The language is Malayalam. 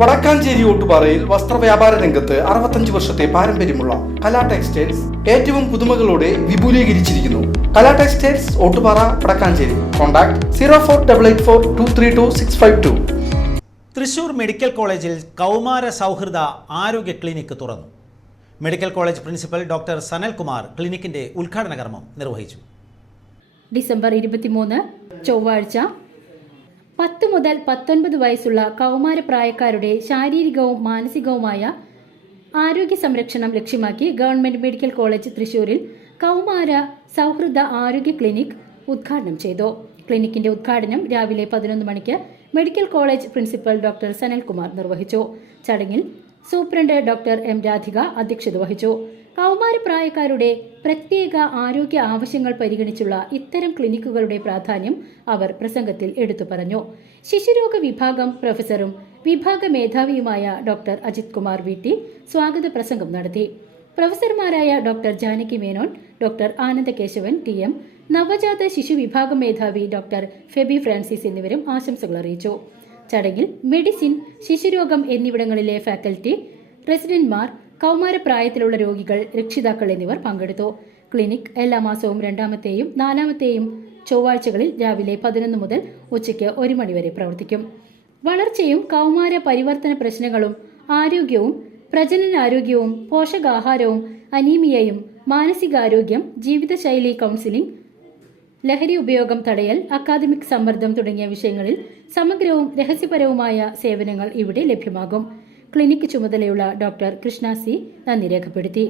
വടക്കാഞ്ചേരി ഓട്ടുപാറയിൽ വസ്ത്രവ്യാപാര രംഗത്ത് 65 വർഷത്തെ പാരമ്പര്യമുള്ള കലാ ടെക്സ്റ്റൈൽസ് ഏറ്റവും പുതുമകളോടെ വിപുലീകരിച്ചിരിക്കുന്നു. Kala textiles Ottupara Vadakkanchery. Contact 04884232 Thrissur medical കോളേജിൽ കൗമാര സൗഹൃദ ആരോഗ്യ ക്ലിനിക്ക് തുറന്നു. Medical college principal doctor Sanalkumar ക്ലിനിക്കിന്റെ ഉദ്ഘാടന കർമ്മം നിർവഹിച്ചു. ഡിസംബർ 23 ചൊവ്വാഴ്ച 10 മുതൽ 19 വയസ്സുള്ള കൗമാരപ്രായക്കാരുടെ ശാരീരികവും മാനസികവുമായ ആരോഗ്യ സംരക്ഷണം ലക്ഷ്യമാക്കി ഗവൺമെന്റ് മെഡിക്കൽ കോളേജ് തൃശൂരിൽ കൗമാര സൗഹൃദ ആരോഗ്യ ക്ലിനിക് ഉദ്ഘാടനം ചെയ്തു. ക്ലിനിക്കിന്റെ ഉദ്ഘാടനം രാവിലെ 11 മണിക്ക് medical college principal doctor Sanalkumar നിർവഹിച്ചു. ചടങ്ങിൽ സൂപ്രണ്ട് ഡോക്ടർ എം രാധിക അധ്യക്ഷത വഹിച്ചു. കൗമാരപ്രായക്കാരുടെ പ്രത്യേക ആരോഗ്യ ആവശ്യങ്ങൾ പരിഗണിച്ചുള്ള ഇത്തരം ക്ലിനിക്കുകളുടെ പ്രാധാന്യം അവർ പ്രസംഗത്തിൽ എടുത്തു പറഞ്ഞു. ശിശുരോഗ വിഭാഗം പ്രൊഫസറും വിഭാഗ മേധാവിയുമായ ഡോക്ടർ അജിത് കുമാർ വീട്ടി സ്വാഗത പ്രസംഗം നടത്തി. പ്രൊഫസർമാരായ doctor Janaki Menon, doctor Anandakesavan TM, നവജാത ശിശു വിഭാഗം മേധാവി ഡോക്ടർ ഫെബി ഫ്രാൻസിസ് എന്നിവരും ആശംസകൾ അറിയിച്ചു. ചടങ്ങിൽ മെഡിസിൻ, ശിശുരോഗം എന്നിവിടങ്ങളിലെ ഫാക്കൽറ്റി, റെസിഡന്റ്മാർ, കൗമാരപ്രായത്തിലുള്ള രോഗികൾ, രക്ഷിതാക്കൾ എന്നിവർ പങ്കെടുത്തു. ക്ലിനിക് എല്ലാ മാസവും 2-ാമത്തെയും 4-ാമത്തെയും ചൊവ്വാഴ്ചകളിൽ രാവിലെ 11 മുതൽ ഉച്ചയ്ക്ക് 1 മണിവരെ പ്രവർത്തിക്കും. വളർച്ചയും കൗമാര പരിവർത്തന പ്രശ്നങ്ങളും ആരോഗ്യവും പ്രജനനാരോഗ്യവും പോഷകാഹാരവും അനീമിയയും മാനസികാരോഗ്യം, ജീവിതശൈലി കൗൺസിലിംഗ്, ലഹരി ഉപയോഗം തടയൽ, അക്കാദമിക് സമ്മർദ്ദം തുടങ്ങിയ വിഷയങ്ങളിൽ സമഗ്രവും രഹസ്യപരവുമായ സേവനങ്ങൾ ഇവിടെ ലഭ്യമാകും. ക്ലിനിക്ക് ചുമതലയുള്ള ഡോക്ടർ കൃഷ്ണ C നന്ദി രേഖപ്പെടുത്തി.